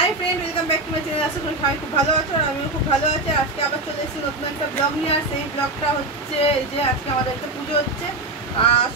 High friend welcome back to my channel. आशा करी सबाई खूब भालो आछो और आमिও खूब भालो आছি। আজকে আবার চলে এসেছি নতুন একটা ব্লগ নিয়ে। আর সেই ব্লগটা হচ্ছে যে আজকে আমাদের একটা পুজো হচ্ছে।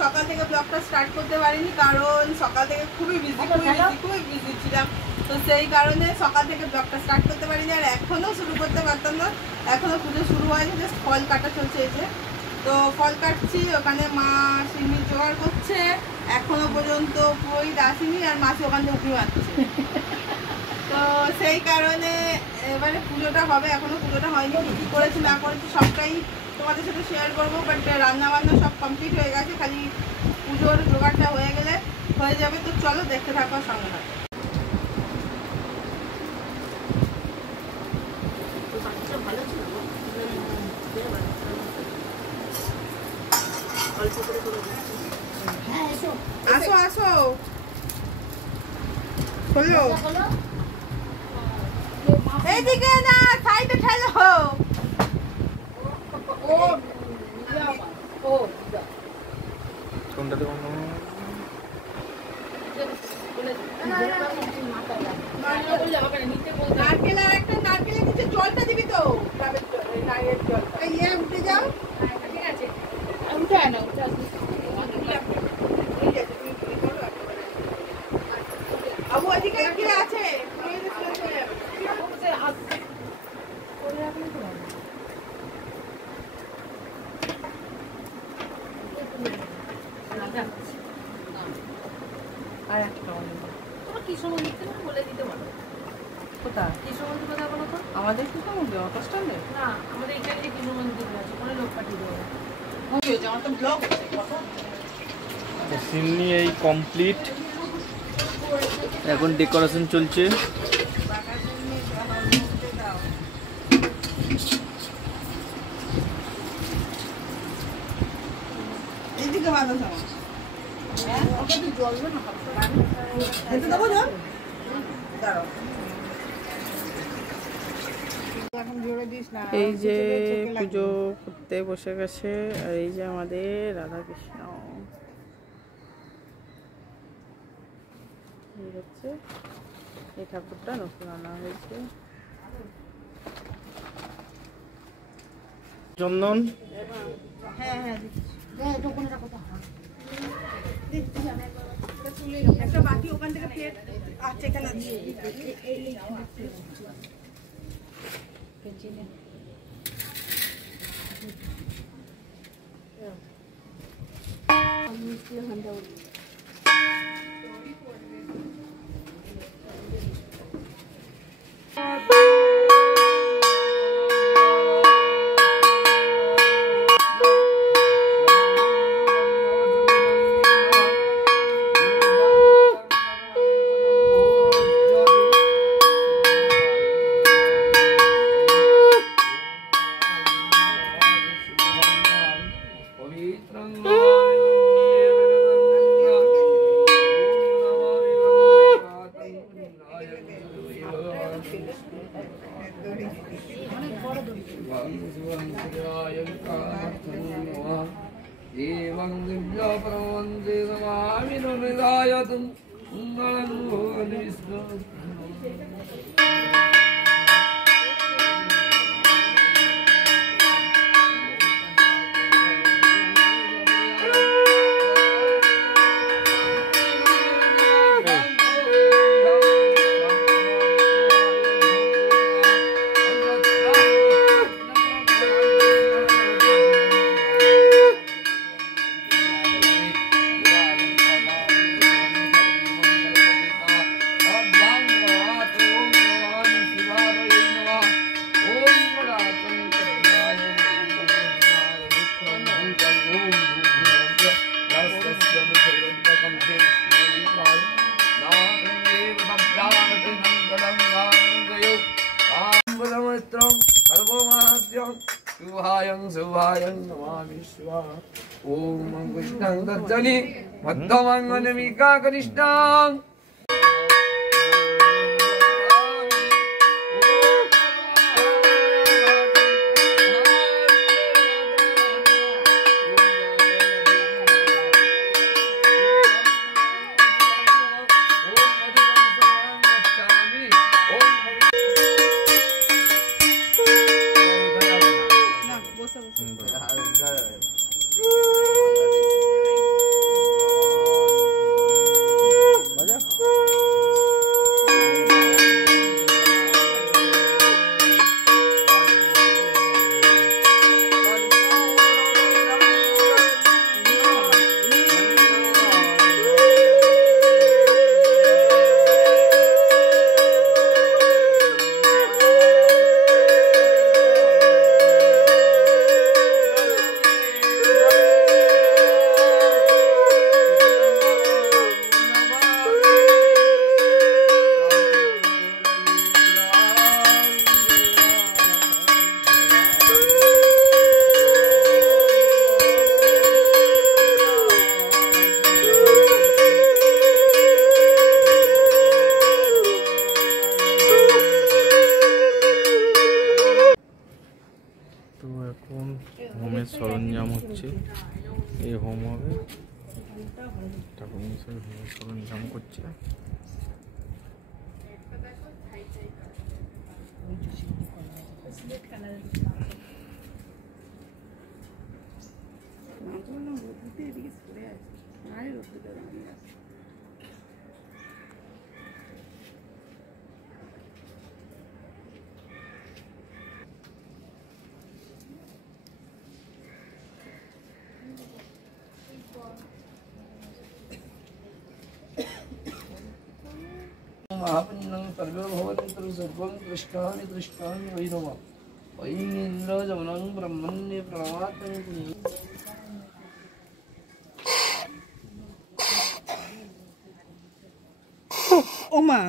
সকাল থেকে ব্লগটা স্টার্ট করতে পারিনি কারণ সকাল থেকে খুবই বিজি ছিলাম। তো সেই কারণে সকাল থেকে ব্লগটা স্টার্ট করতে পারিনি আর এখনও শুরু করতে পারতাম না। এখনও পুজো শুরু হয়নি, জাস্ট ফল কাটা চলছে। এই যে তো ফল কাটছি, ওখানে মা সিমির জোগাড় করছে, এখনো পর্যন্ত পুরোহিত আসেনি আর মাসি ওখান থেকে উঠে মারছে। তো সেই কারণে এবারে পুজোটা হবে, এখনো পুজোটা হয়নি। কী করেছি না করেছি সবটাই তোমাদের সাথে শেয়ার করবো, বাট রান্নাবান্না সব কমপ্লিট হয়ে গেছে, খালি পুজোর জোগাড়টা হয়ে গেলে হয়ে যাবে। তো চলো দেখতে থাকো সঙ্গে থাকো। আসো আসো, খোলো। এইদিকে না, সাইডে ঠেলো। কোনটাতে কোন নারকেল আর একটা নারকেলের নিচে জলটা দিবি তো, নারকেলের জলটা ইয়ে উঠে যাও। ঠিক আছে, উঠে আনো, উঠে আসো। আবু এদিকে কি আছে? আর একটা কৃষ্ণ মন্দির থেকে বলে দিতে পারো। কোথায় কৃষ্ণ মন্দির কোথায় বলো তো? আমাদের কৃষ্ণ মন্দির অটো স্ট্যান্ডে না, আমাদের এখানে যে কৃষ্ণ মন্দির আছে ওখানে লোক পাঠিয়ে দেবো। আমার তো ব্লগ সিমনি এই কমপ্লিট, এখন ডেকোরেশন চলছে। এইদিকে বাঁধা যাও। এই যে পুজো করতে বসে গেছে আর এই যে আমাদের রাধা কৃষ্ণ হচ্ছে। এই ঠাকুরটা নতুন আনা হয়েছে। চন্দন হ্যাঁ হ্যাঁ একটা বাটি ওখান থেকে প্লেট আছে এখানে আছে। ओम कृष्णं दर्शनी मध्वमंगलमिका कृष्णं ओम হোমের সরঞ্জাম হচ্ছে, এই হোম হবে, ঠাকুর মশাই হোমের সরঞ্জাম করছে। महापुण्यं सर्वे भवन्तु सर्वं दृष्टानि दृष्टानि वै नमः। वै इन्द्र जमनं ब्रह्मण्य प्रणमातं पुण्यं। ওমা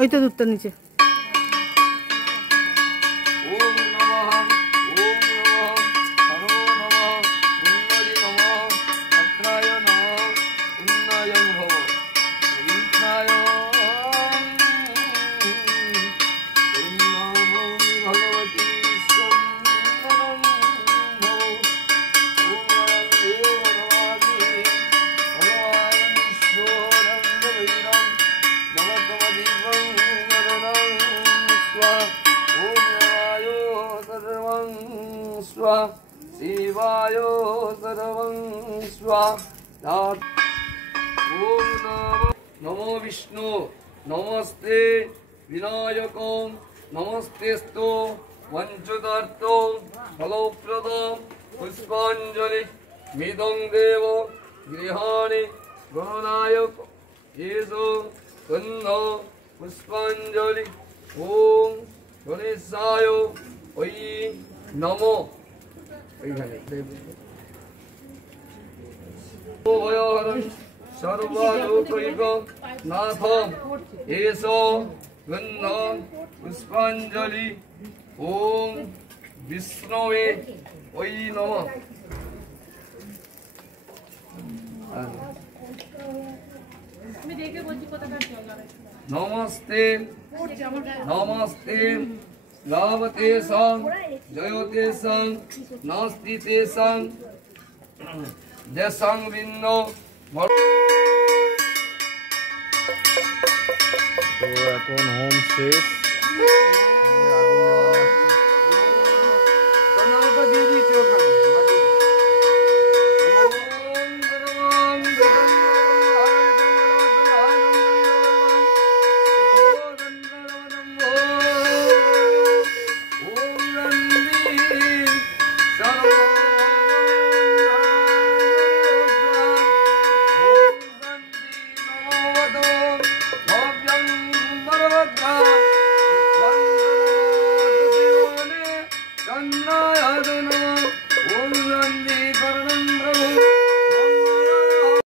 ওই তো দুধটা নিচে। शिवायो सर्वं स्वाहा। ओम नमो विष्णु नमस्ते विनायको नमस्तेस्तु वंचुतार्थो फलप्रदं पुष्पांजलि मिदं देव गृहाणि गणनायक येषु गन्ध पुष्पांजलि। ओम गणेशाय वै नमो। सर्वलोकैकनाथं एष गन्ध पुष्पांजलि। ओम विष्णवे वै नमः। नमस्ते नमस्ते लाभतेषां जयतेषां नास्ति तेषां देशां भिन्नो। তো এখন হোম শেষ।